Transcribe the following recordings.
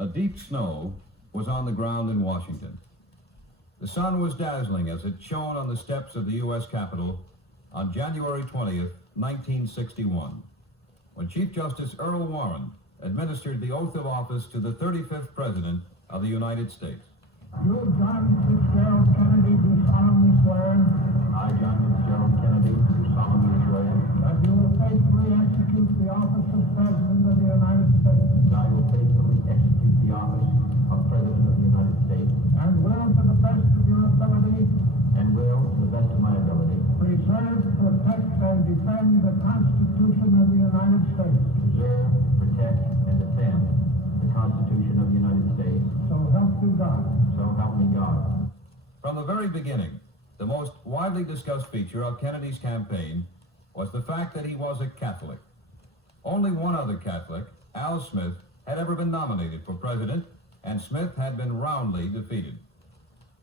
A deep snow was on the ground in Washington. The sun was dazzling as it shone on the steps of the U.S. Capitol on January 20th, 1961, when Chief Justice Earl Warren administered the oath of office to the 35th President of the United States. You, John Fitzgerald Kennedy, do solemnly swear. I, John Fitzgerald Kennedy, do solemnly swear. That you will faithfully execute the office of President of the United States. That I will faithfully execute the office of President of the United States. And will, to the best of your ability. And will, to the best of my ability. Preserve, protect, and defend the Constitution of the United States. Preserve, protect, and defend the Constitution of the United States. So help you God. So help me God. From the very beginning, the most widely discussed feature of Kennedy's campaign was the fact that he was a Catholic. Only one other Catholic, Al Smith, had ever been nominated for president, and Smith had been roundly defeated.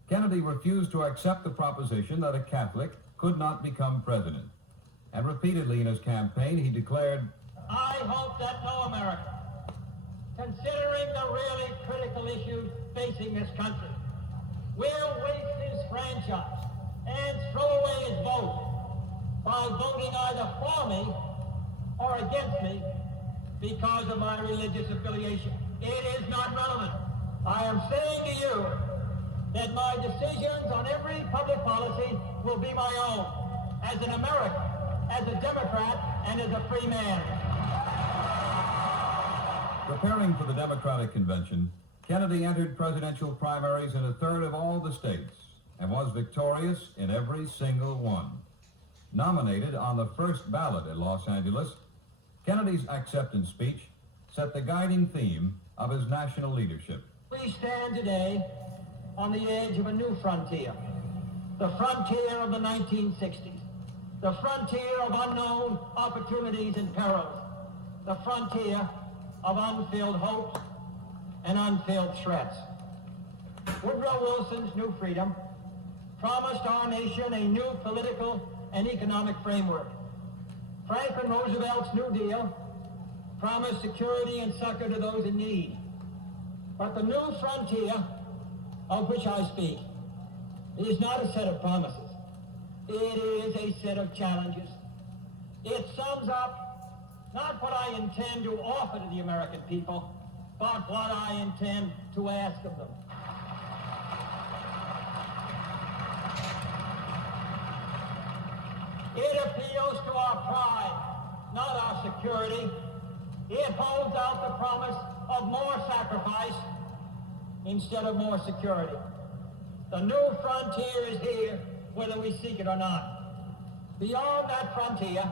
Kennedy refused to accept the proposition that a Catholic could not become president. And repeatedly in his campaign, he declared, I hope that no American, considering the really critical issues facing this country, will waste his franchise and throw away his vote by voting either for me or against me because of my religious affiliation. It is not relevant. I am saying to you that my decisions on every public policy will be my own, as an American, as a Democrat, and as a free man. Preparing for the Democratic Convention, Kennedy entered presidential primaries in a third of all the states and was victorious in every single one. Nominated on the first ballot in Los Angeles, Kennedy's acceptance speech set the guiding theme of his national leadership. We stand today on the edge of a new frontier, the frontier of the 1960s, the frontier of unknown opportunities and perils, the frontier of unfilled hopes and unfilled threats. Woodrow Wilson's New Freedom promised our nation a new political and economic framework. Franklin Roosevelt's New Deal promised security and succor to those in need. But the new frontier of which I speak is not a set of promises. It is a set of challenges. It sums up not what I intend to offer to the American people, but what I intend to ask of them. It appeals to our pride, not our security. It holds out the promise of more sacrifice instead of more security. The new frontier is here, whether we seek it or not. Beyond that frontier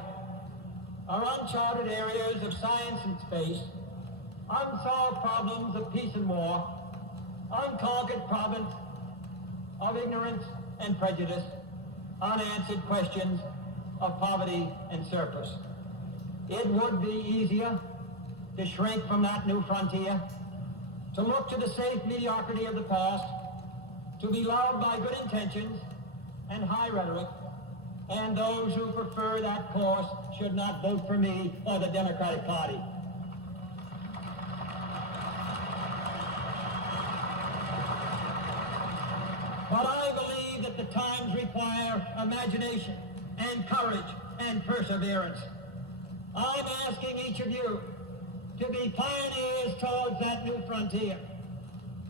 are uncharted areas of science and space, unsolved problems of peace and war, unconquered problems of ignorance and prejudice, unanswered questions of poverty and surplus. It would be easier to shrink from that new frontier, to look to the safe mediocrity of the past, to be lulled by good intentions and high rhetoric, and those who prefer that course should not vote for me or the Democratic Party. But I believe that the times require imagination and courage and perseverance. I'm asking each of you to be pioneers towards that new frontier.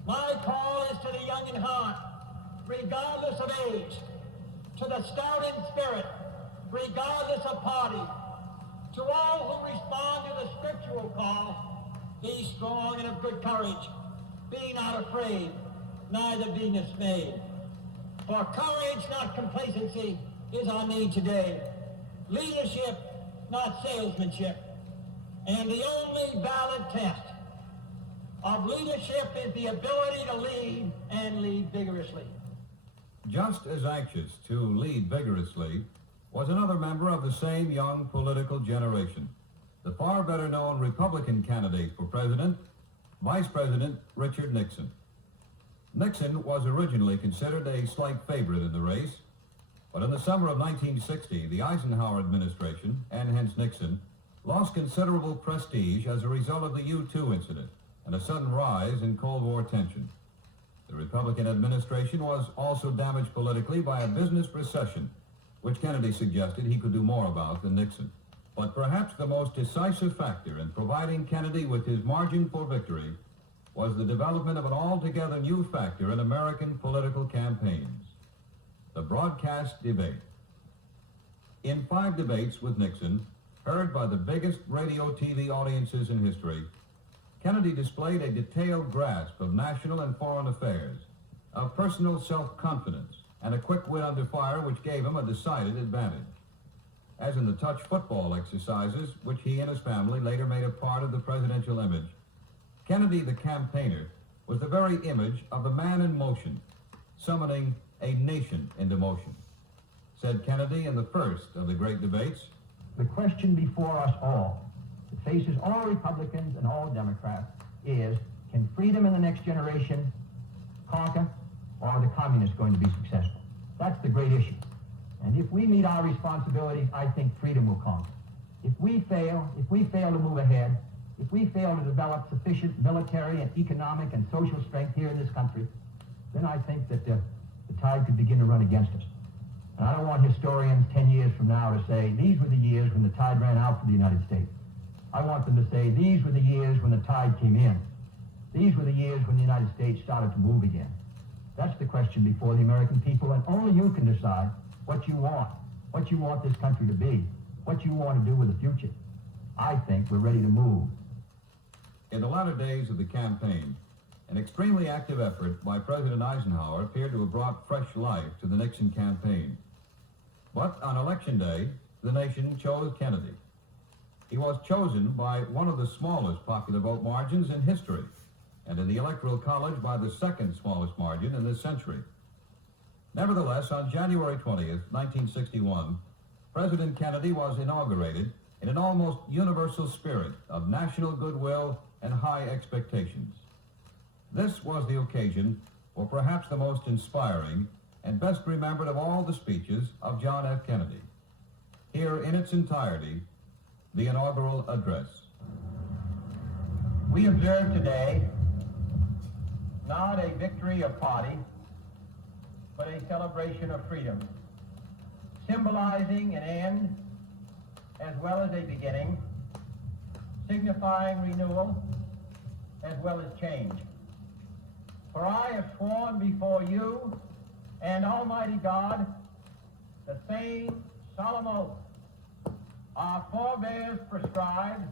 My call is to the young in heart, regardless of age, to the stout in spirit, regardless of party, to all who respond to the scriptural call, be strong and of good courage, be not afraid, neither be dismayed. For courage, not complacency, is our need today. Leadership, not salesmanship. And the only valid test of leadership is the ability to lead and lead vigorously. Just as anxious to lead vigorously was another member of the same young political generation, the far better known Republican candidate for president, Vice President Richard Nixon. Nixon was originally considered a slight favorite in the race, but in the summer of 1960, the Eisenhower administration, and hence Nixon, lost considerable prestige as a result of the U-2 incident. and a sudden rise in Cold War tension. The Republican administration was also damaged politically by a business recession, which Kennedy suggested he could do more about than Nixon. But perhaps the most decisive factor in providing Kennedy with his margin for victory was the development of an altogether new factor in American political campaigns: the broadcast debate. In 5 debates with Nixon, heard by the biggest radio TV audiences in history, Kennedy displayed a detailed grasp of national and foreign affairs, of personal self-confidence, and a quick wit under fire which gave him a decided advantage. As in the touch football exercises, which he and his family later made a part of the presidential image, Kennedy the campaigner was the very image of a man in motion, summoning a nation into motion. Said Kennedy in the first of the great debates, The question before us all, that faces all Republicans and all Democrats, is, can freedom in the next generation conquer, or are the communists going to be successful? That's the great issue. And if we meet our responsibilities, I think freedom will conquer. If we fail to move ahead, if we fail to develop sufficient military and economic and social strength here in this country, then I think that the tide could begin to run against us. And I don't want historians 10 years from now to say, these were the years when the tide ran out for the United States. I want them to say, these were the years when the tide came in. These were the years when the United States started to move again. That's the question before the American people, and only you can decide what you want this country to be, what you want to do with the future. I think we're ready to move. In the latter days of the campaign, an extremely active effort by President Eisenhower appeared to have brought fresh life to the Nixon campaign. But on Election Day, the nation chose Kennedy. He was chosen by one of the smallest popular vote margins in history, and in the Electoral College by the second smallest margin in this century. Nevertheless, on January 20th, 1961, President Kennedy was inaugurated in an almost universal spirit of national goodwill and high expectations. This was the occasion for perhaps the most inspiring and best remembered of all the speeches of John F. Kennedy. Here in its entirety, the inaugural address. We observe today not a victory of party, but a celebration of freedom, symbolizing an end as well as a beginning, signifying renewal as well as change. For I have sworn before you and Almighty God the same solemn oath our forebears prescribed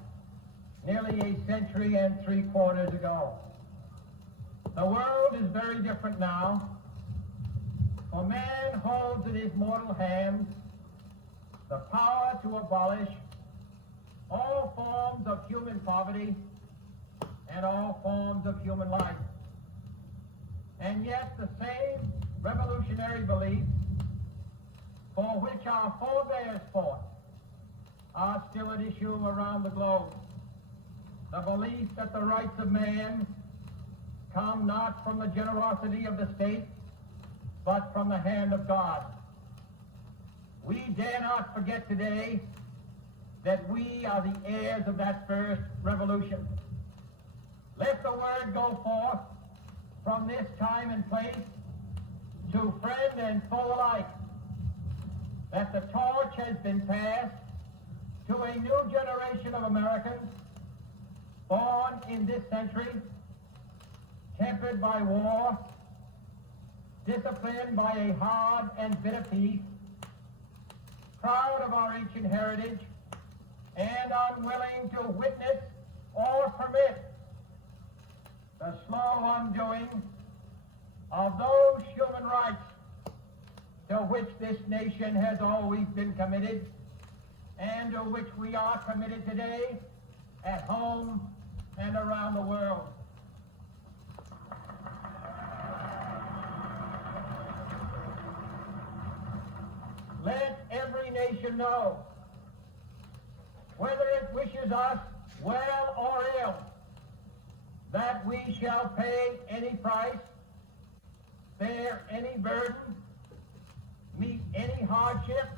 nearly a century and 3/4 ago. The world is very different now, for man holds in his mortal hands the power to abolish all forms of human poverty and all forms of human life. And yet the same revolutionary beliefs for which our forebears fought are still at issue around the globe. The belief that the rights of man come not from the generosity of the state, but from the hand of God. We dare not forget today that we are the heirs of that first revolution. Let the word go forth from this time and place to friend and foe alike that the torch has been passed to a new generation of Americans born in this century, tempered by war, disciplined by a hard and bitter peace, proud of our ancient heritage, and unwilling to witness or permit the slow undoing of those human rights to which this nation has always been committed and to which we are committed today at home and around the world. Let every nation know, whether it wishes us well or ill, that we shall pay any price, bear any burden, meet any hardship,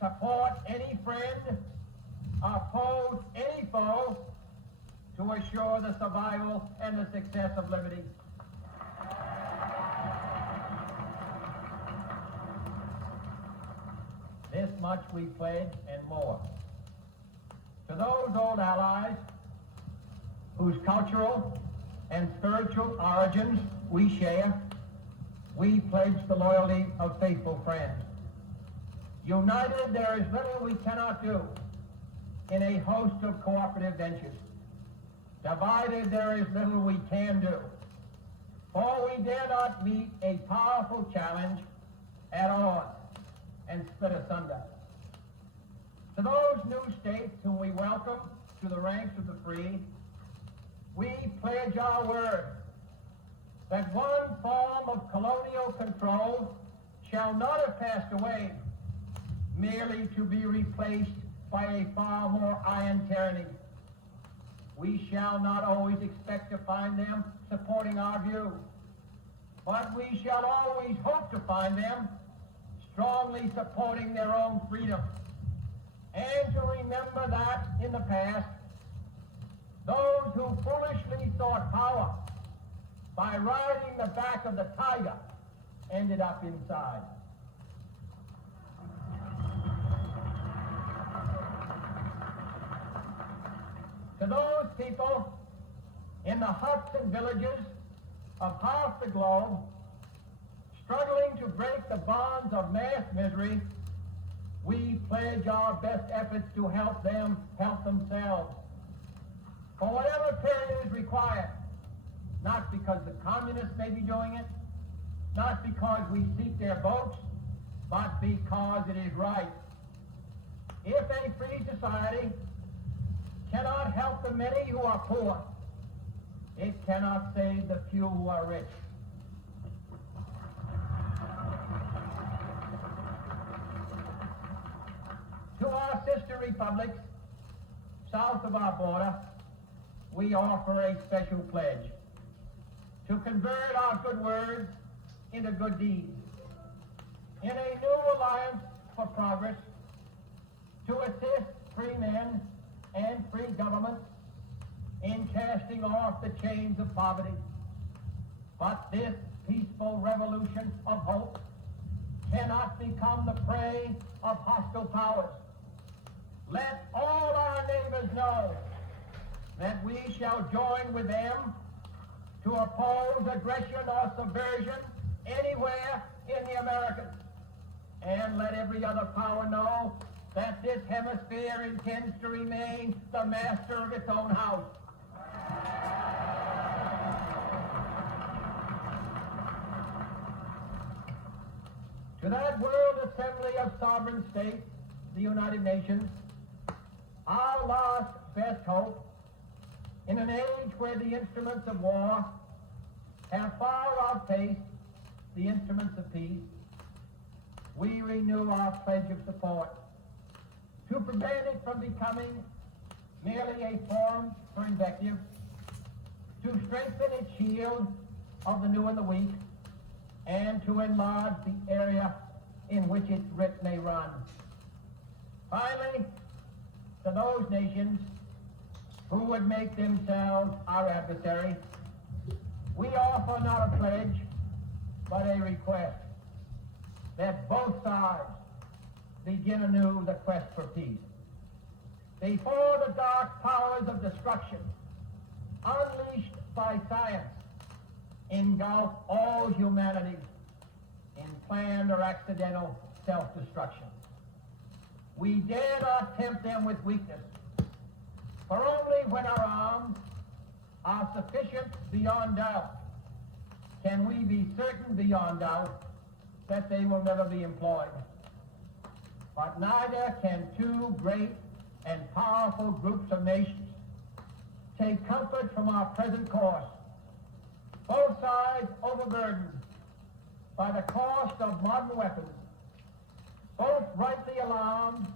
support any friend, oppose any foe, to assure the survival and the success of liberty. This much we pledge and more. To those old allies whose cultural and spiritual origins we share, we pledge the loyalty of faithful friends. United, there is little we cannot do in a host of cooperative ventures. Divided, there is little we can do, for we dare not meet a powerful challenge at odds and split asunder. To those new states whom we welcome to the ranks of the free, we pledge our word that one form of colonial control shall not have passed away, merely to be replaced by a far more iron tyranny. We shall not always expect to find them supporting our view, but we shall always hope to find them strongly supporting their own freedom, and to remember that in the past, those who foolishly sought power by riding the back of the tiger ended up inside. To those people in the huts and villages of half the globe struggling to break the bonds of mass misery, we pledge our best efforts to help them help themselves. For whatever period is required, not because the communists may be doing it, not because we seek their votes, but because it is right. If a free society cannot help the many who are poor, it cannot save the few who are rich. To our sister republics south of our border, we offer a special pledge to convert our good words into good deeds. In a new alliance for progress, to assist free men and free governments in casting off the chains of poverty. But this peaceful revolution of hope cannot become the prey of hostile powers. Let all our neighbors know that we shall join with them to oppose aggression or subversion anywhere in the Americas. And let every other power know that this hemisphere intends to remain the master of its own house. To that World Assembly of Sovereign States, the United Nations, our last best hope, in an age where the instruments of war have far outpaced the instruments of peace, we renew our pledge of support to prevent it from becoming merely a forum for invective, to strengthen its shield of the new and the weak, and to enlarge the area in which its writ may run. Finally, to those nations who would make themselves our adversary, we offer not a pledge, but a request that both sides begin anew the quest for peace. Before the dark powers of destruction, unleashed by science, engulf all humanity in planned or accidental self-destruction. We dare not tempt them with weakness, for only when our arms are sufficient beyond doubt can we be certain beyond doubt that they will never be employed. But neither can two great and powerful groups of nations take comfort from our present course, both sides overburdened by the cost of modern weapons, both rightly alarmed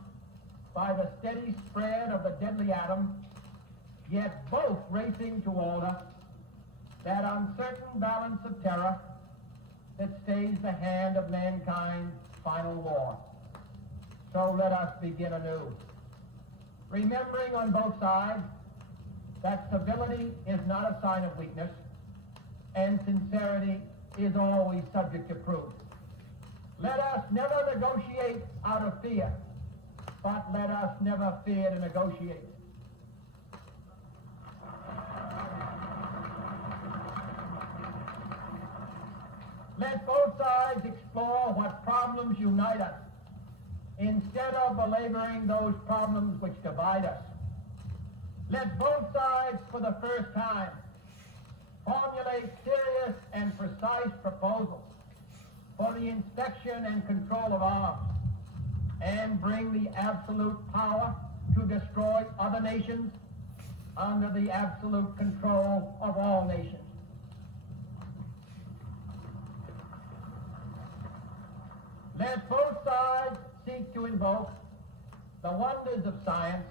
by the steady spread of the deadly atom, yet both racing to order that uncertain balance of terror that stays the hand of mankind's final war. So let us begin anew, remembering on both sides that civility is not a sign of weakness, and sincerity is always subject to proof. Let us never negotiate out of fear, but let us never fear to negotiate. Let both sides explore what problems unite us, instead of belaboring those problems which divide us. Let both sides, for the first time, formulate serious and precise proposals for the inspection and control of arms, and bring the absolute power to destroy other nations under the absolute control of all nations. Let both sides seek to invoke the wonders of science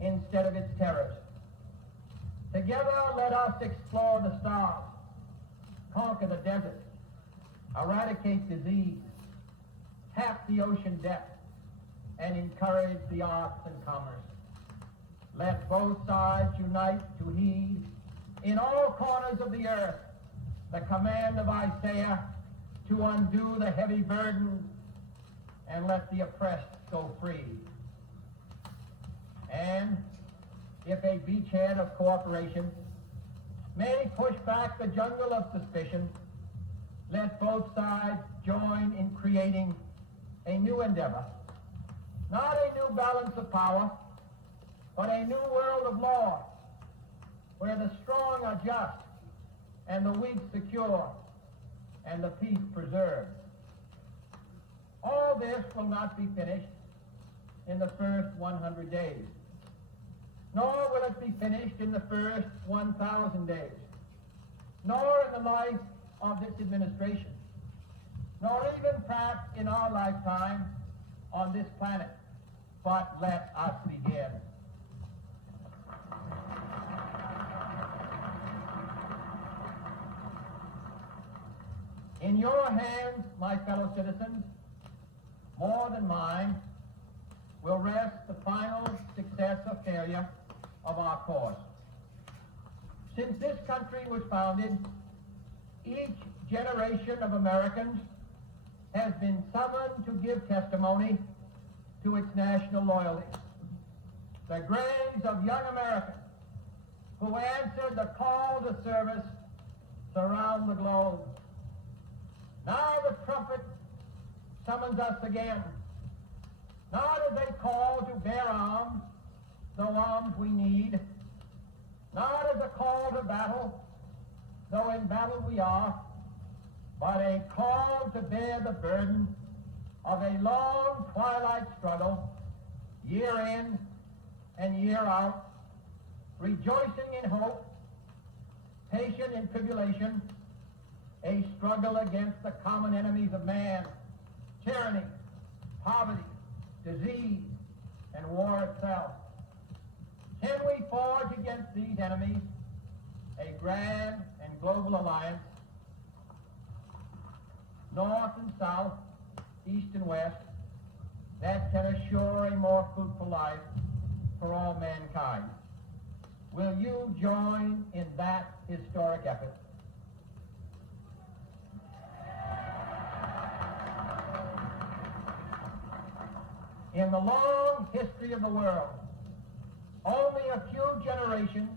instead of its terrors. Together, let us explore the stars, conquer the desert, eradicate disease, tap the ocean depths, and encourage the arts and commerce. Let both sides unite to heed in all corners of the earth the command of Isaiah to undo the heavy burden and let the oppressed go free. And if a beachhead of cooperation may push back the jungle of suspicion, let both sides join in creating a new endeavor, not a new balance of power, but a new world of law, where the strong are just and the weak secure and the peace preserved. All this will not be finished in the first 100 days, nor will it be finished in the first 1,000 days, nor in the life of this administration, nor even perhaps in our lifetime on this planet. But let us begin. In your hands, my fellow citizens, more than mine, will rest the final success or failure of our cause. Since this country was founded, each generation of Americans has been summoned to give testimony to its national loyalty. The graves of young Americans who answered the call to service surround the globe. Now the trumpet summons us again. Not as a call to bear arms, though arms we need. Not as a call to battle, though in battle we are. But a call to bear the burden of a long twilight struggle, year in and year out, rejoicing in hope, patient in tribulation, a struggle against the common enemies of man, tyranny, poverty, disease, and war itself. Can we forge against these enemies a grand and global alliance, north and south, east and west, that can assure a more fruitful life for all mankind? Will you join in that historic effort? In the long history of the world, only a few generations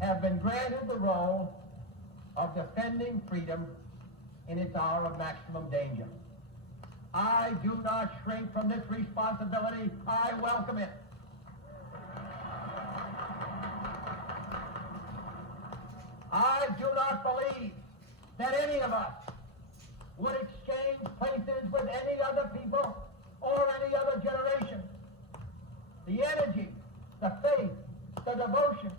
have been granted the role of defending freedom in its hour of maximum danger. I do not shrink from this responsibility. I welcome it. I do not believe that any of us would exchange places with any other people or any other generation. The energy, the faith, the devotion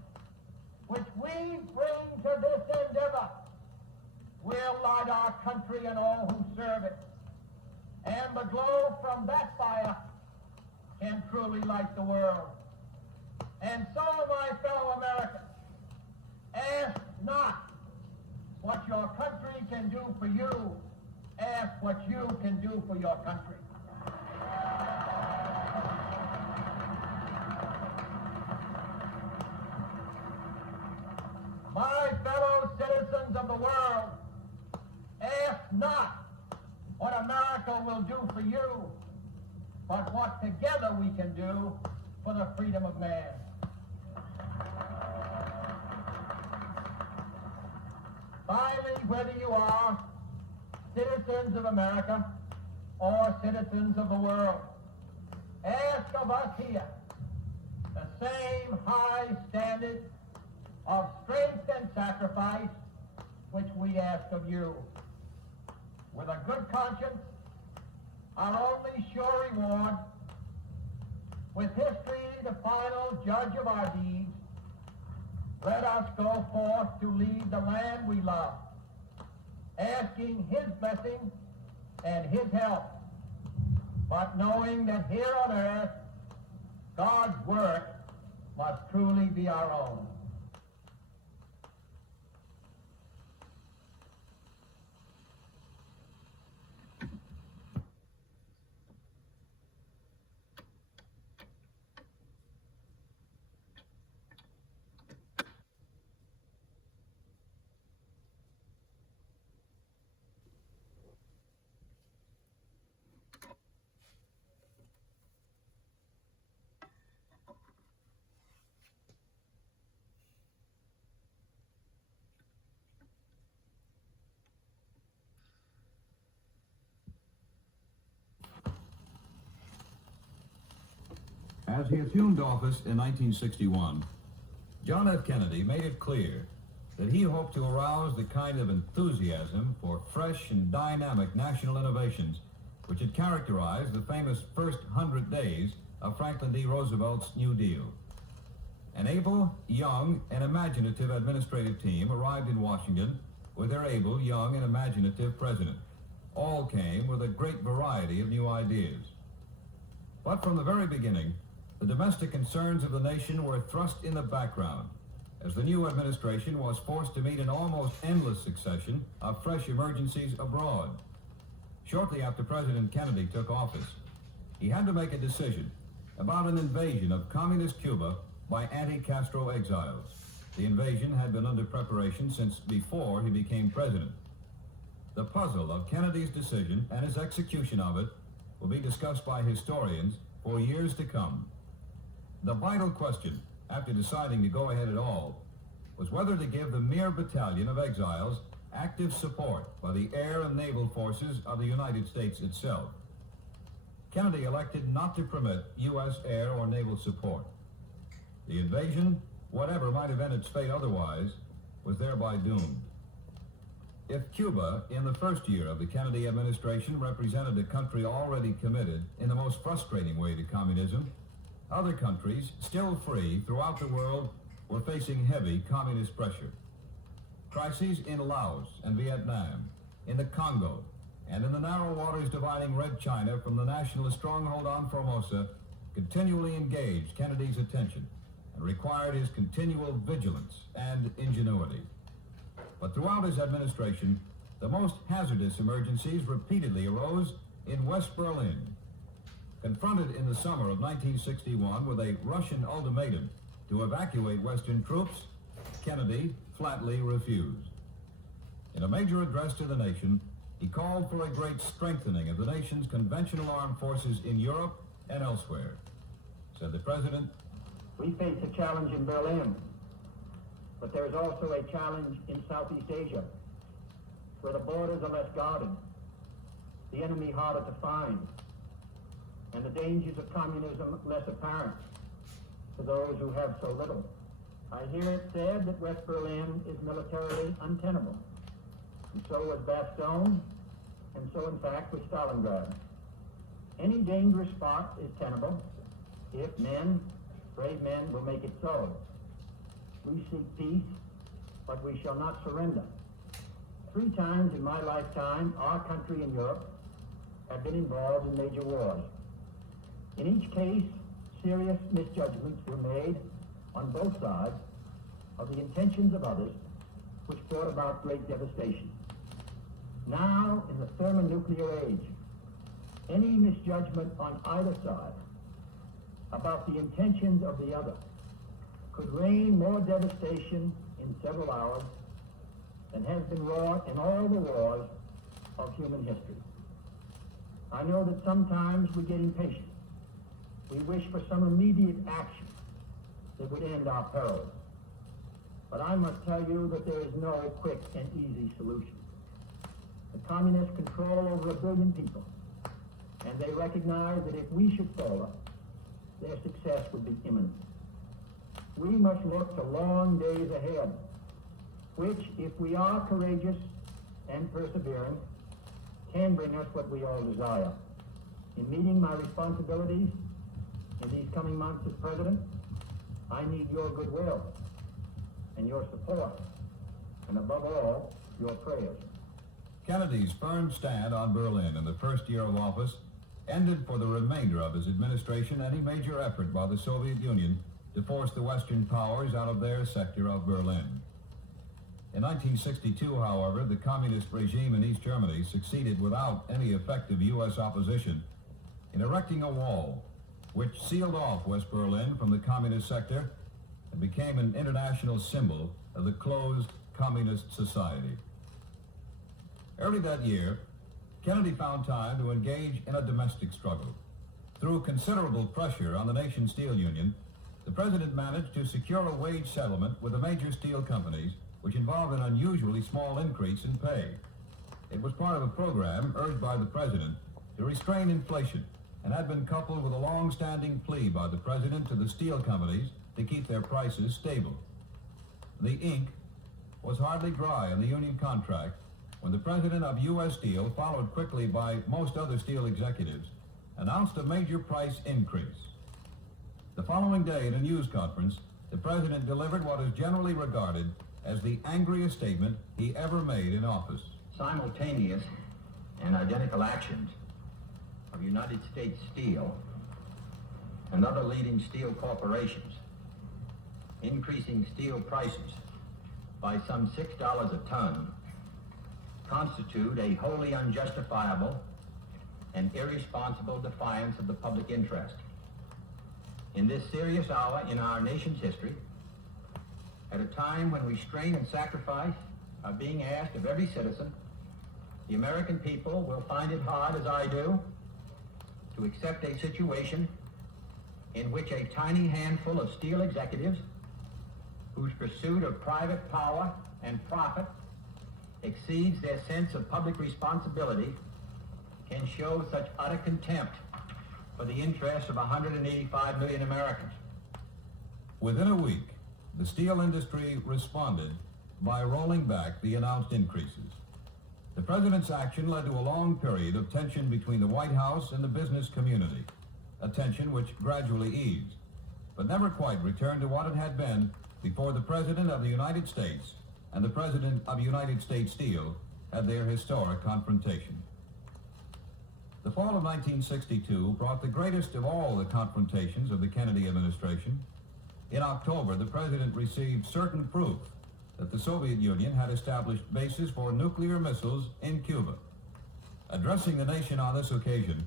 which we bring to this endeavor will light our country and all who serve it. And the glow from that fire can truly light the world. And so, my fellow Americans, ask not what your country can do for you, ask what you can do for your country. the world, ask not what America will do for you, but what together we can do for the freedom of man. Finally, whether you are citizens of America or citizens of the world, ask of us here the same high standard of strength and sacrifice which we ask of you. With a good conscience, our only sure reward, with history the final judge of our deeds, let us go forth to lead the land we love, asking his blessing and his help, but knowing that here on earth, God's work must truly be our own. As he assumed office in 1961, John F. Kennedy made it clear that he hoped to arouse the kind of enthusiasm for fresh and dynamic national innovations which had characterized the famous first 100 days of Franklin D. Roosevelt's New Deal. An able, young, and imaginative administrative team arrived in Washington with their able, young, and imaginative president. All came with a great variety of new ideas. But from the very beginning, the domestic concerns of the nation were thrust in the background as the new administration was forced to meet an almost endless succession of fresh emergencies abroad. Shortly after President Kennedy took office, he had to make a decision about an invasion of communist Cuba by anti-Castro exiles. The invasion had been under preparation since before he became president. The puzzle of Kennedy's decision and his execution of it will be discussed by historians for years to come. The vital question, after deciding to go ahead at all, was whether to give the mere battalion of exiles active support by the air and naval forces of the United States itself. Kennedy elected not to permit U.S. air or naval support. The invasion, whatever might have been its fate otherwise, was thereby doomed. If Cuba, in the first year of the Kennedy administration, represented a country already committed in the most frustrating way to communism, other countries, still free throughout the world, were facing heavy communist pressure. Crises in Laos and Vietnam, in the Congo, and in the narrow waters dividing Red China from the nationalist stronghold on Formosa continually engaged Kennedy's attention and required his continual vigilance and ingenuity. But throughout his administration, the most hazardous emergencies repeatedly arose in West Berlin. Confronted in the summer of 1961 with a Russian ultimatum to evacuate Western troops, Kennedy flatly refused. In a major address to the nation, he called for a great strengthening of the nation's conventional armed forces in Europe and elsewhere. Said the president, We face a challenge in Berlin, but there is also a challenge in Southeast Asia, where the borders are less guarded, the enemy harder to find, and the dangers of communism less apparent to those who have so little. I hear it said that West Berlin is militarily untenable, and so was Bastogne, and so in fact was Stalingrad. Any dangerous spot is tenable if men, brave men, will make it so. We seek peace, but we shall not surrender. 3 times in my lifetime, our country and Europe have been involved in major wars. In each case, serious misjudgments were made on both sides of the intentions of others, which brought about great devastation. Now, in the thermonuclear age, any misjudgment on either side about the intentions of the other could rain more devastation in several hours than has been wrought in all the wars of human history. I know that sometimes we get impatient. We wish for some immediate action that would end our perils. But I must tell you that there is no quick and easy solution. The communists control over 1 billion people, and they recognize that if we should falter, their success would be imminent. We must look to long days ahead, which, if we are courageous and persevering, can bring us what we all desire. In meeting my responsibilities in these coming months as president, I need your goodwill and your support, and above all, your prayers. Kennedy's firm stand on Berlin in the first year of office ended for the remainder of his administration any major effort by the Soviet Union to force the Western powers out of their sector of Berlin. In 1962, however, the communist regime in East Germany succeeded without any effective U.S. opposition in erecting a wall which sealed off West Berlin from the communist sector and became an international symbol of the closed communist society. Early that year, Kennedy found time to engage in a domestic struggle. Through considerable pressure on the nation's steel union, the president managed to secure a wage settlement with the major steel companies, which involved an unusually small increase in pay. It was part of a program urged by the president to restrain inflation and had been coupled with a long-standing plea by the president to the steel companies to keep their prices stable. The ink was hardly dry in the union contract when the president of U.S. Steel, followed quickly by most other steel executives, announced a major price increase. The following day at a news conference, the president delivered what is generally regarded as the angriest statement he ever made in office. Simultaneous and identical actions of United States Steel and other leading steel corporations increasing steel prices by some $6 a ton constitute a wholly unjustifiable and irresponsible defiance of the public interest. In this serious hour in our nation's history, at a time when restraint and sacrifice are being asked of every citizen, the American people will find it hard, as I do, to accept a situation in which a tiny handful of steel executives whose pursuit of private power and profit exceeds their sense of public responsibility can show such utter contempt for the interests of 185 million Americans. Within a week, the steel industry responded by rolling back the announced increases. The president's action led to a long period of tension between the White House and the business community, a tension which gradually eased, but never quite returned to what it had been before the President of the United States and the President of United States Steel had their historic confrontation. The fall of 1962 brought the greatest of all the confrontations of the Kennedy administration. In October, the President received certain proof that the Soviet Union had established bases for nuclear missiles in Cuba. Addressing the nation on this occasion,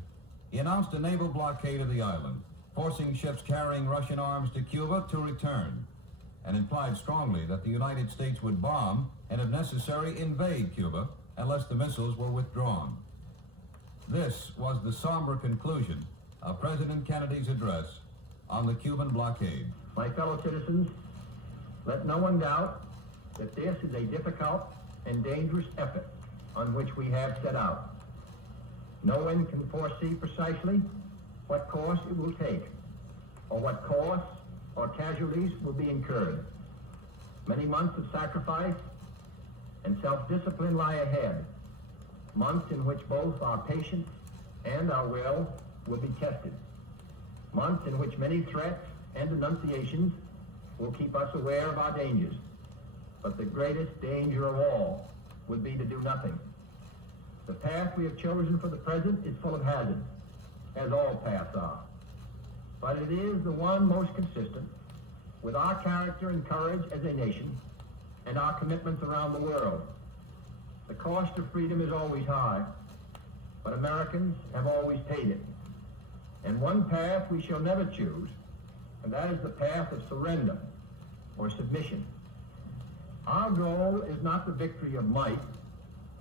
he announced a naval blockade of the island, forcing ships carrying Russian arms to Cuba to return, and implied strongly that the United States would bomb and, if necessary, invade Cuba unless the missiles were withdrawn. This was the somber conclusion of President Kennedy's address on the Cuban blockade. My fellow citizens, let no one doubt that this is a difficult and dangerous effort on which we have set out. No one can foresee precisely what course it will take, or what costs or casualties will be incurred. Many months of sacrifice and self-discipline lie ahead, months in which both our patience and our will be tested, months in which many threats and denunciations will keep us aware of our dangers. But the greatest danger of all would be to do nothing. The path we have chosen for the present is full of hazards, as all paths are. But it is the one most consistent with our character and courage as a nation and our commitments around the world. The cost of freedom is always high, but Americans have always paid it. And one path we shall never choose, and that is the path of surrender or submission. Our goal is not the victory of might,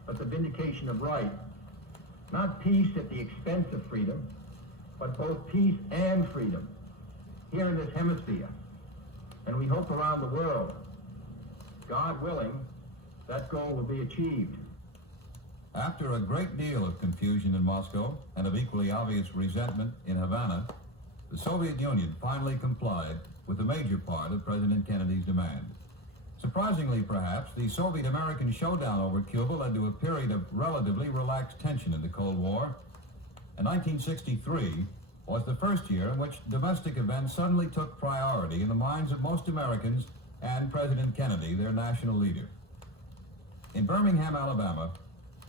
but the vindication of right. Not peace at the expense of freedom, but both peace and freedom here in this hemisphere, and we hope around the world. God willing, that goal will be achieved. After a great deal of confusion in Moscow and of equally obvious resentment in Havana, the Soviet Union finally complied with the major part of President Kennedy's demand. Surprisingly, perhaps, the Soviet-American showdown over Cuba led to a period of relatively relaxed tension in the Cold War, and 1963 was the first year in which domestic events suddenly took priority in the minds of most Americans and President Kennedy, their national leader. In Birmingham, Alabama,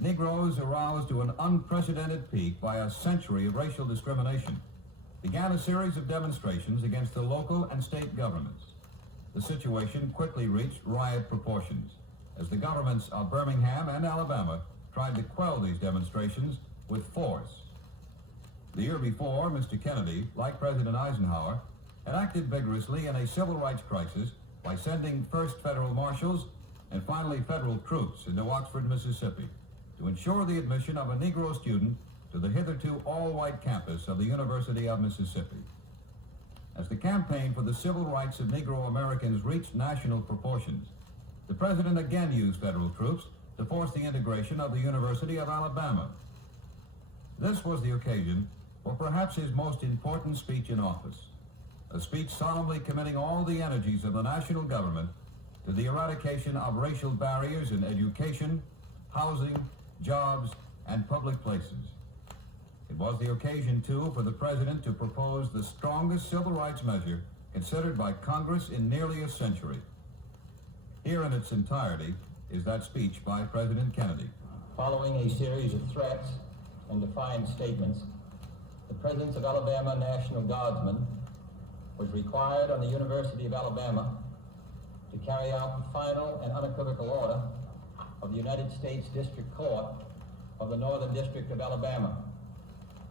Negroes, aroused to an unprecedented peak by a century of racial discrimination, began a series of demonstrations against the local and state governments. The situation quickly reached riot proportions as the governments of Birmingham and Alabama tried to quell these demonstrations with force. The year before, Mr. Kennedy, like President Eisenhower, had acted vigorously in a civil rights crisis by sending first federal marshals and finally federal troops into Oxford, Mississippi, to ensure the admission of a Negro student to the hitherto all-white campus of the University of Mississippi. As the campaign for the civil rights of Negro Americans reached national proportions, the president again used federal troops to force the integration of the University of Alabama. This was the occasion for perhaps his most important speech in office, a speech solemnly committing all the energies of the national government to the eradication of racial barriers in education, housing, jobs, and public places. It was the occasion, too, for the president to propose the strongest civil rights measure considered by Congress in nearly a century. Here in its entirety is that speech by President Kennedy. Following a series of threats and defiant statements, the presence of Alabama National Guardsmen was required on the University of Alabama to carry out the final and unequivocal order of the United States District Court of the Northern District of Alabama.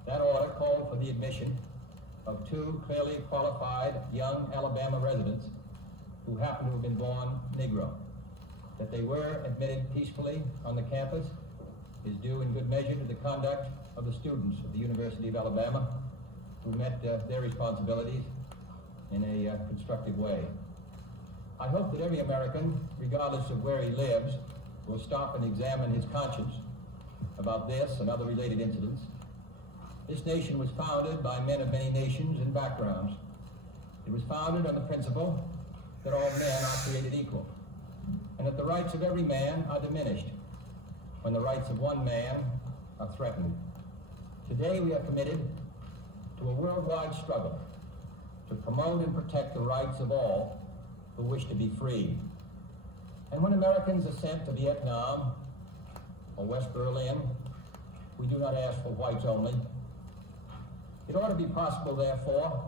That order called for the admission of two clearly qualified young Alabama residents who happened to have been born Negro. That they were admitted peacefully on the campus is due in good measure to the conduct of the students of the University of Alabama who met their responsibilities in a constructive way. I hope that every American, regardless of where he lives, will stop and examine his conscience about this and other related incidents. This nation was founded by men of many nations and backgrounds. It was founded on the principle that all men are created equal, and that the rights of every man are diminished when the rights of one man are threatened. Today we are committed to a worldwide struggle to promote and protect the rights of all who wish to be free. And when Americans are sent to Vietnam or West Berlin, we do not ask for whites only. It ought to be possible, therefore,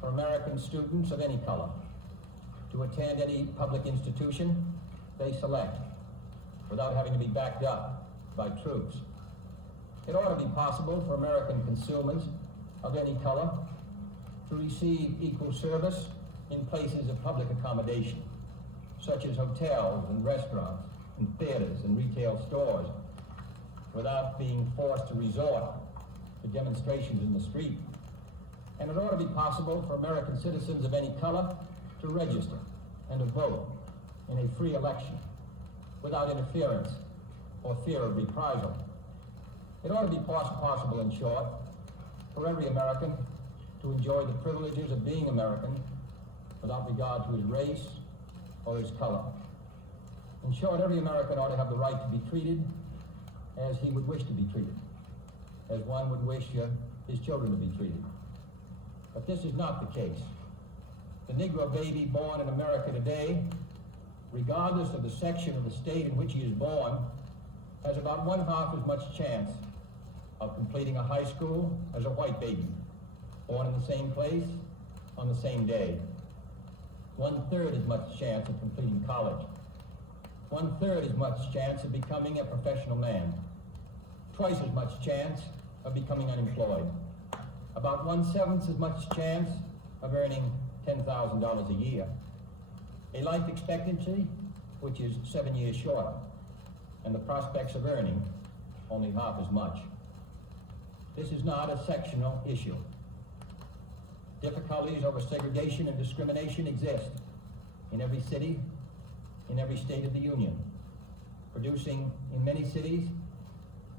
for American students of any color to attend any public institution they select without having to be backed up by troops. It ought to be possible for American consumers of any color to receive equal service in places of public accommodation, such as hotels and restaurants and theaters and retail stores, without being forced to resort to demonstrations in the street. And it ought to be possible for American citizens of any color to register and to vote in a free election without interference or fear of reprisal. It ought to be possible, in short, for every American to enjoy the privileges of being American without regard to his race or his color. In short, every American ought to have the right to be treated as he would wish to be treated, as one would wish his children to be treated. But this is not the case. The Negro baby born in America today, regardless of the section of the state in which he is born, has about 1/2 as much chance of completing a high school as a white baby, born in the same place on the same day. 1/3 as much chance of completing college. 1/3 as much chance of becoming a professional man. Twice as much chance of becoming unemployed. About 1/7 as much chance of earning $10,000 a year. A life expectancy which is 7 years shorter, and the prospects of earning only half as much. This is not a sectional issue. Difficulties over segregation and discrimination exist in every city, in every state of the Union, producing in many cities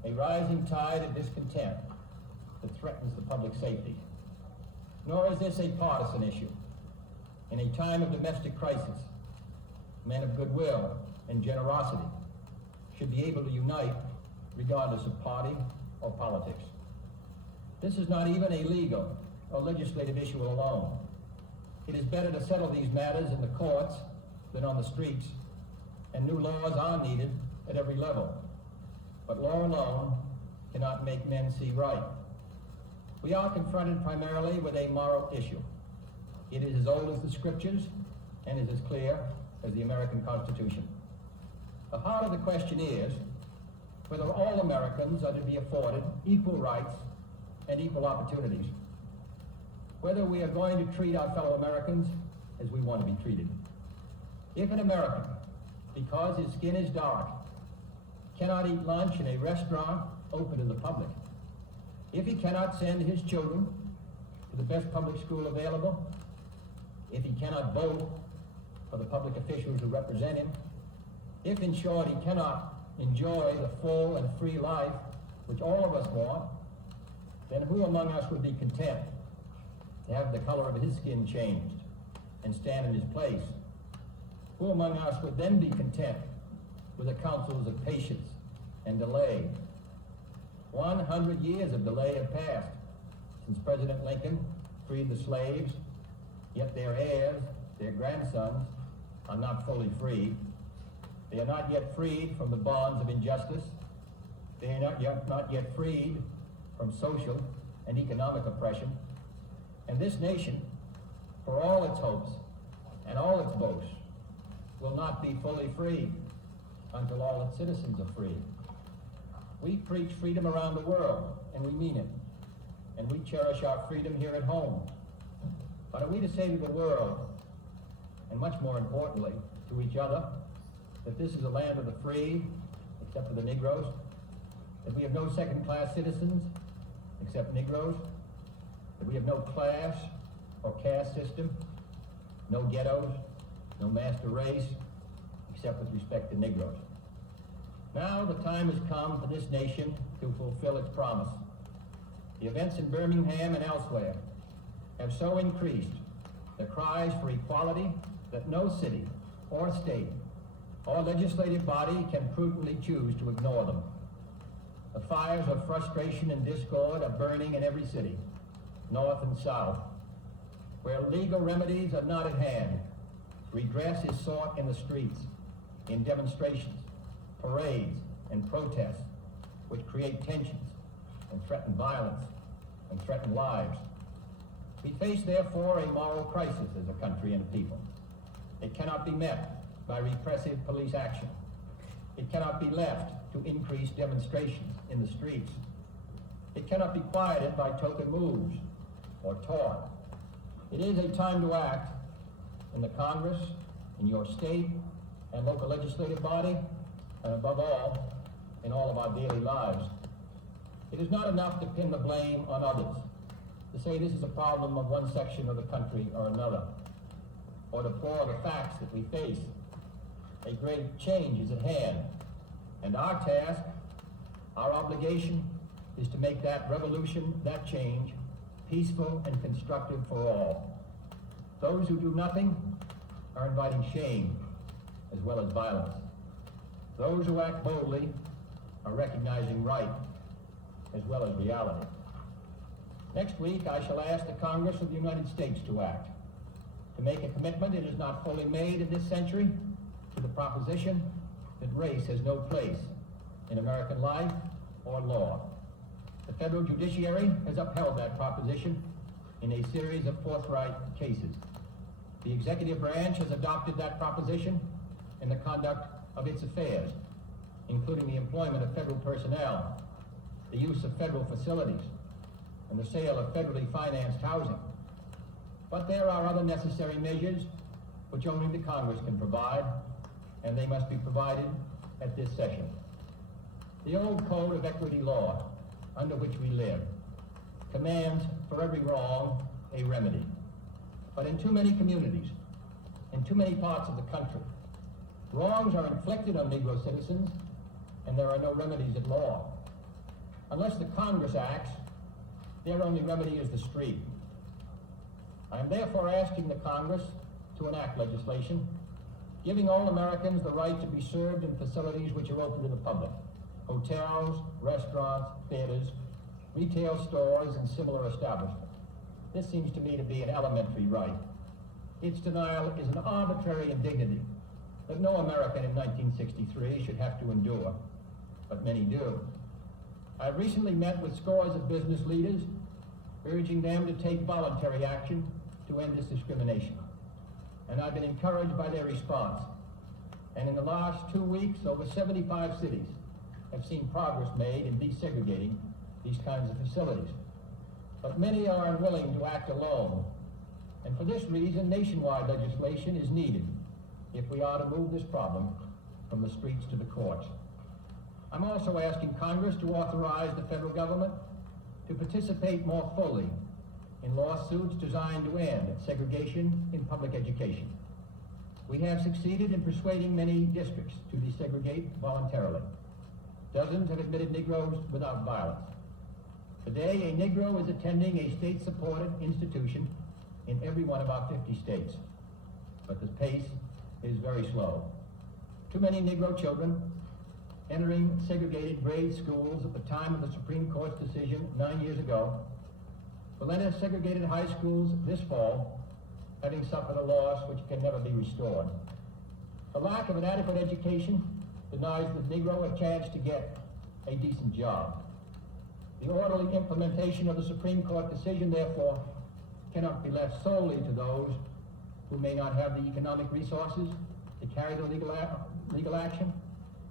a rising tide of discontent that threatens the public safety. Nor is this a partisan issue. In a time of domestic crisis, men of goodwill and generosity should be able to unite regardless of party or politics. This is not even a legal or legislative issue alone. It is better to settle these matters in the courts than on the streets, and new laws are needed at every level. But law alone cannot make men see right. We are confronted primarily with a moral issue. It is as old as the scriptures and is as clear as the American Constitution. The heart of the question is whether all Americans are to be afforded equal rights and equal opportunities. Whether we are going to treat our fellow Americans as we want to be treated. If an American, because his skin is dark, cannot eat lunch in a restaurant open to the public, if he cannot send his children to the best public school available, if he cannot vote for the public officials who represent him, if in short he cannot enjoy the full and free life which all of us want, then who among us would be content to have the color of his skin changed and stand in his place? Who among us would then be content with the counsels of patience and delay? 100 years of delay have passed since President Lincoln freed the slaves, yet their heirs, their grandsons, are not fully free. They are not yet freed from the bonds of injustice. They are not yet freed from social and economic oppression. And this nation, for all its hopes and all its boasts, will not be fully free until all its citizens are free. We preach freedom around the world, and we mean it. And we cherish our freedom here at home. But are we to say to the world, and much more importantly, to each other, that this is a land of the free, except for the Negroes? That we have no second-class citizens, except Negroes? That we have no class or caste system, no ghettos, no master race, except with respect to Negroes? Now the time has come for this nation to fulfill its promise. The events in Birmingham and elsewhere have so increased the cries for equality that no city or state or legislative body can prudently choose to ignore them. The fires of frustration and discord are burning in every city, north and south. Where legal remedies are not at hand, redress is sought in the streets, in demonstrations, parades, and protests, which create tensions and threaten violence and threaten lives. We face, therefore, a moral crisis as a country and a people. It cannot be met by repressive police action. It cannot be left to increase demonstrations in the streets. It cannot be quieted by token moves or talk. It is a time to act in the Congress, in your state and local legislative body, and above all, in all of our daily lives. It is not enough to pin the blame on others, to say this is a problem of one section of the country or another, or to pour the facts that we face. A great change is at hand, and our task, our obligation, is to make that revolution, that change, peaceful and constructive for all. Those who do nothing are inviting shame as well as violence. Those who act boldly are recognizing right as well as reality. Next week, I shall ask the Congress of the United States to act, to make a commitment it has not fully made in this century to the proposition that race has no place in American life or law. The federal judiciary has upheld that proposition in a series of forthright cases. The executive branch has adopted that proposition in the conduct of its affairs, including the employment of federal personnel, the use of federal facilities, and the sale of federally financed housing. But there are other necessary measures which only the Congress can provide, and they must be provided at this session. The old code of equity law under which we live commands for every wrong a remedy. But in too many communities, in too many parts of the country, wrongs are inflicted on Negro citizens, and there are no remedies at law. Unless the Congress acts, their only remedy is the street. I am therefore asking the Congress to enact legislation giving all Americans the right to be served in facilities which are open to the public: hotels, restaurants, theaters, retail stores, and similar establishments. This seems to me to be an elementary right. Its denial is an arbitrary indignity that no American in 1963 should have to endure, but many do. I recently met with scores of business leaders, urging them to take voluntary action to end this discrimination. And I've been encouraged by their response. And in the last 2 weeks, over 75 cities have seen progress made in desegregating these kinds of facilities. But many are unwilling to act alone. And for this reason, nationwide legislation is needed if we are to move this problem from the streets to the courts. I'm also asking Congress to authorize the federal government to participate more fully in lawsuits designed to end segregation in public education. We have succeeded in persuading many districts to desegregate voluntarily. Dozens have admitted Negroes without violence. Today, a Negro is attending a state-supported institution in every one of our 50 states. But the pace is very slow. Too many Negro children entering segregated grade schools at the time of the Supreme Court's decision 9 years ago will enter segregated high schools this fall, having suffered a loss which can never be restored. The lack of an adequate education denies the Negro a chance to get a decent job. The orderly implementation of the Supreme Court decision, therefore, cannot be left solely to those who may not have the economic resources to carry the legal action,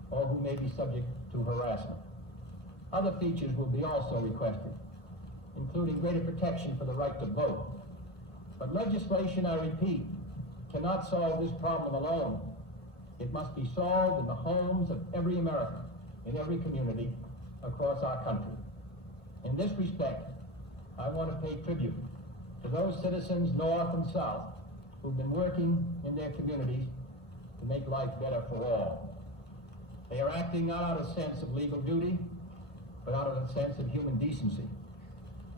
or who may be subject to harassment. Other features will be also requested, including greater protection for the right to vote. But legislation, I repeat, cannot solve this problem alone. It must be solved in the homes of every American, in every community across our country. In this respect, I want to pay tribute to those citizens north and south who've been working in their communities to make life better for all. They are acting not out of a sense of legal duty, but out of a sense of human decency.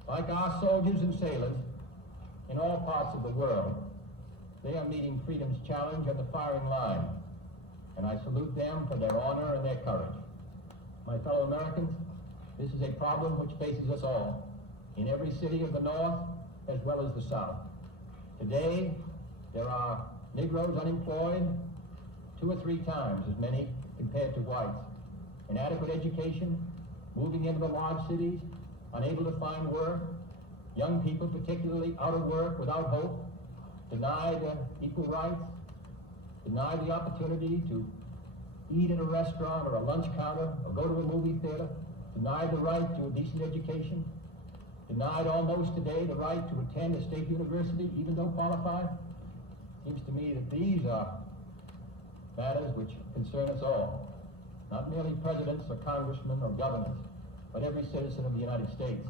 Like our soldiers and sailors in all parts of the world, they are meeting freedom's challenge at the firing line, and I salute them for their honor and their courage. My fellow Americans, this is a problem which faces us all, in every city of the North as well as the South. Today, there are Negroes unemployed 2 or 3 times as many compared to whites. Inadequate education, moving into the large cities, unable to find work, young people particularly out of work without hope, denied equal rights, denied the opportunity to eat at a restaurant or a lunch counter or go to a movie theater, denied the right to a decent education, denied almost today the right to attend a state university even though qualified. Seems to me that these are matters which concern us all, not merely presidents or congressmen or governors, but every citizen of the United States.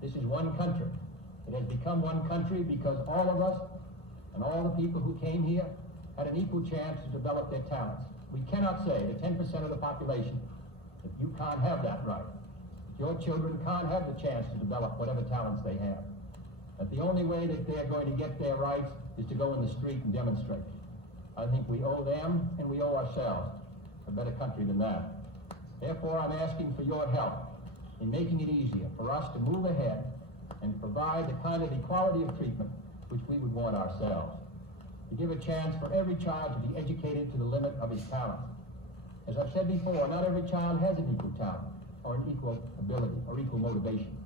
This is one country. It has become one country because all of us and all the people who came here had an equal chance to develop their talents. We cannot say to 10% of the population that you can't have that right. Your children can't have the chance to develop whatever talents they have. That the only way that they're going to get their rights is to go in the street and demonstrate. I think we owe them and we owe ourselves a better country than that. Therefore, I'm asking for your help in making it easier for us to move ahead and provide the kind of equality of treatment which we would want ourselves. To give a chance for every child to be educated to the limit of his talent. As I've said before, not every child has an equal talent or an equal ability or equal motivation.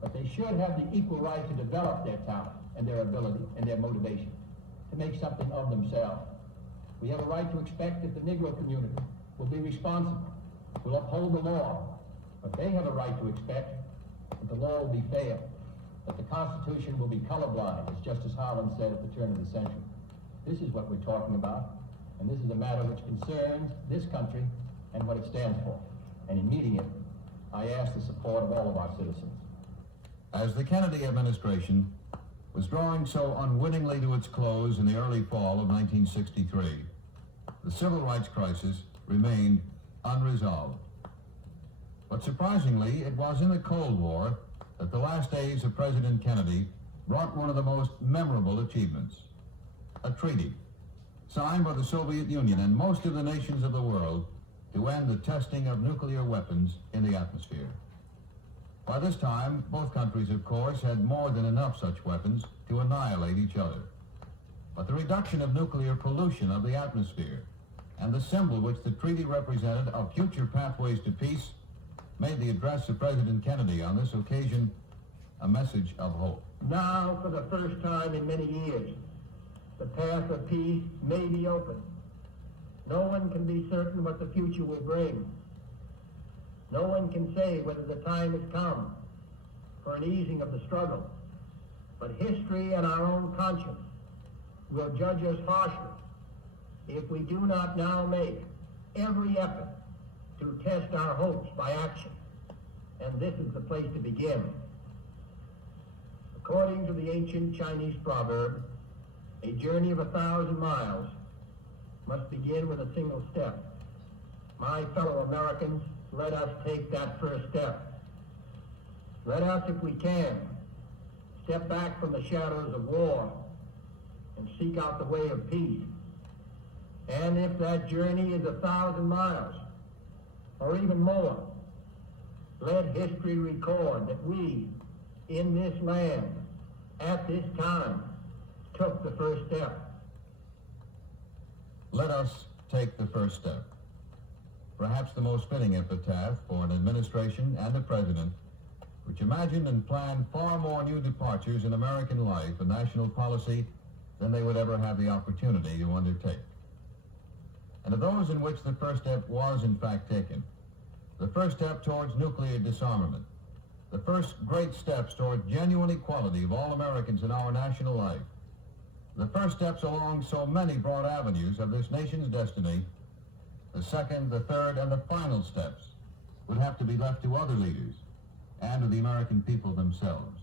But they should have the equal right to develop their talent and their ability and their motivation to make something of themselves. We have a right to expect that the Negro community will be responsible, will uphold the law, but they have a right to expect that the law will be fair, that the Constitution will be colorblind, as Justice Harlan said at the turn of the century. This is what we're talking about, and this is a matter which concerns this country and what it stands for. And in meeting it, I ask the support of all of our citizens. As the Kennedy administration was drawing so unwittingly to its close in the early fall of 1963, the civil rights crisis remained unresolved. But surprisingly, it was in the Cold War that the last days of President Kennedy brought one of the most memorable achievements, a treaty signed by the Soviet Union and most of the nations of the world to end the testing of nuclear weapons in the atmosphere. By this time, both countries, of course, had more than enough such weapons to annihilate each other. But the reduction of nuclear pollution of the atmosphere and the symbol which the treaty represented of future pathways to peace made the address of President Kennedy on this occasion a message of hope. Now, for the first time in many years, the path of peace may be open. No one can be certain what the future will bring. No one can say whether the time has come for an easing of the struggle. But history and our own conscience will judge us harshly if we do not now make every effort to test our hopes by action. And this is the place to begin. According to the ancient Chinese proverb, a journey of 1,000 miles must begin with a single step. My fellow Americans, let us take that first step. Let us, if we can, step back from the shadows of war and seek out the way of peace. And if that journey is 1,000 miles, or even more, let history record that we, in this land, at this time, took the first step. Let us take the first step. Perhaps the most fitting epitaph for an administration and a president which imagined and planned far more new departures in American life and national policy than they would ever have the opportunity to undertake. And of those in which the first step was in fact taken, the first step towards nuclear disarmament, the first great steps toward genuine equality of all Americans in our national life, the first steps along so many broad avenues of this nation's destiny, the second, the third, and the final steps would have to be left to other leaders and to the American people themselves.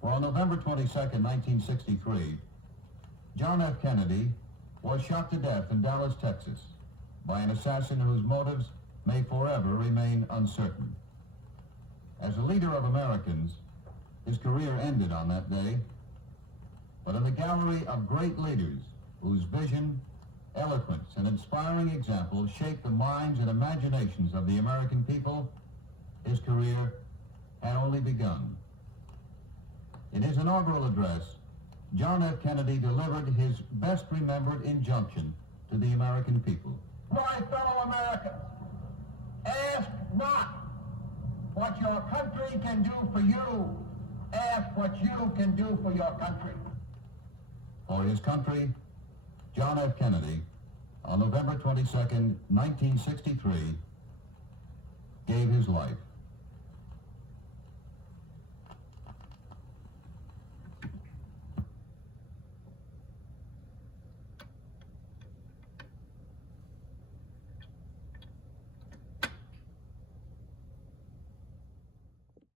For on November 22nd, 1963, John F. Kennedy was shot to death in Dallas, Texas, by an assassin whose motives may forever remain uncertain. As a leader of Americans, his career ended on that day, but in the gallery of great leaders whose vision, eloquence, and inspiring example shaped the minds and imaginations of the American people, his career had only begun. In his inaugural address, John F. Kennedy delivered his best remembered injunction to the American people. My fellow Americans, ask not what your country can do for you. Ask what you can do for your country. For his country, John F. Kennedy, on November 22nd, 1963, gave his life.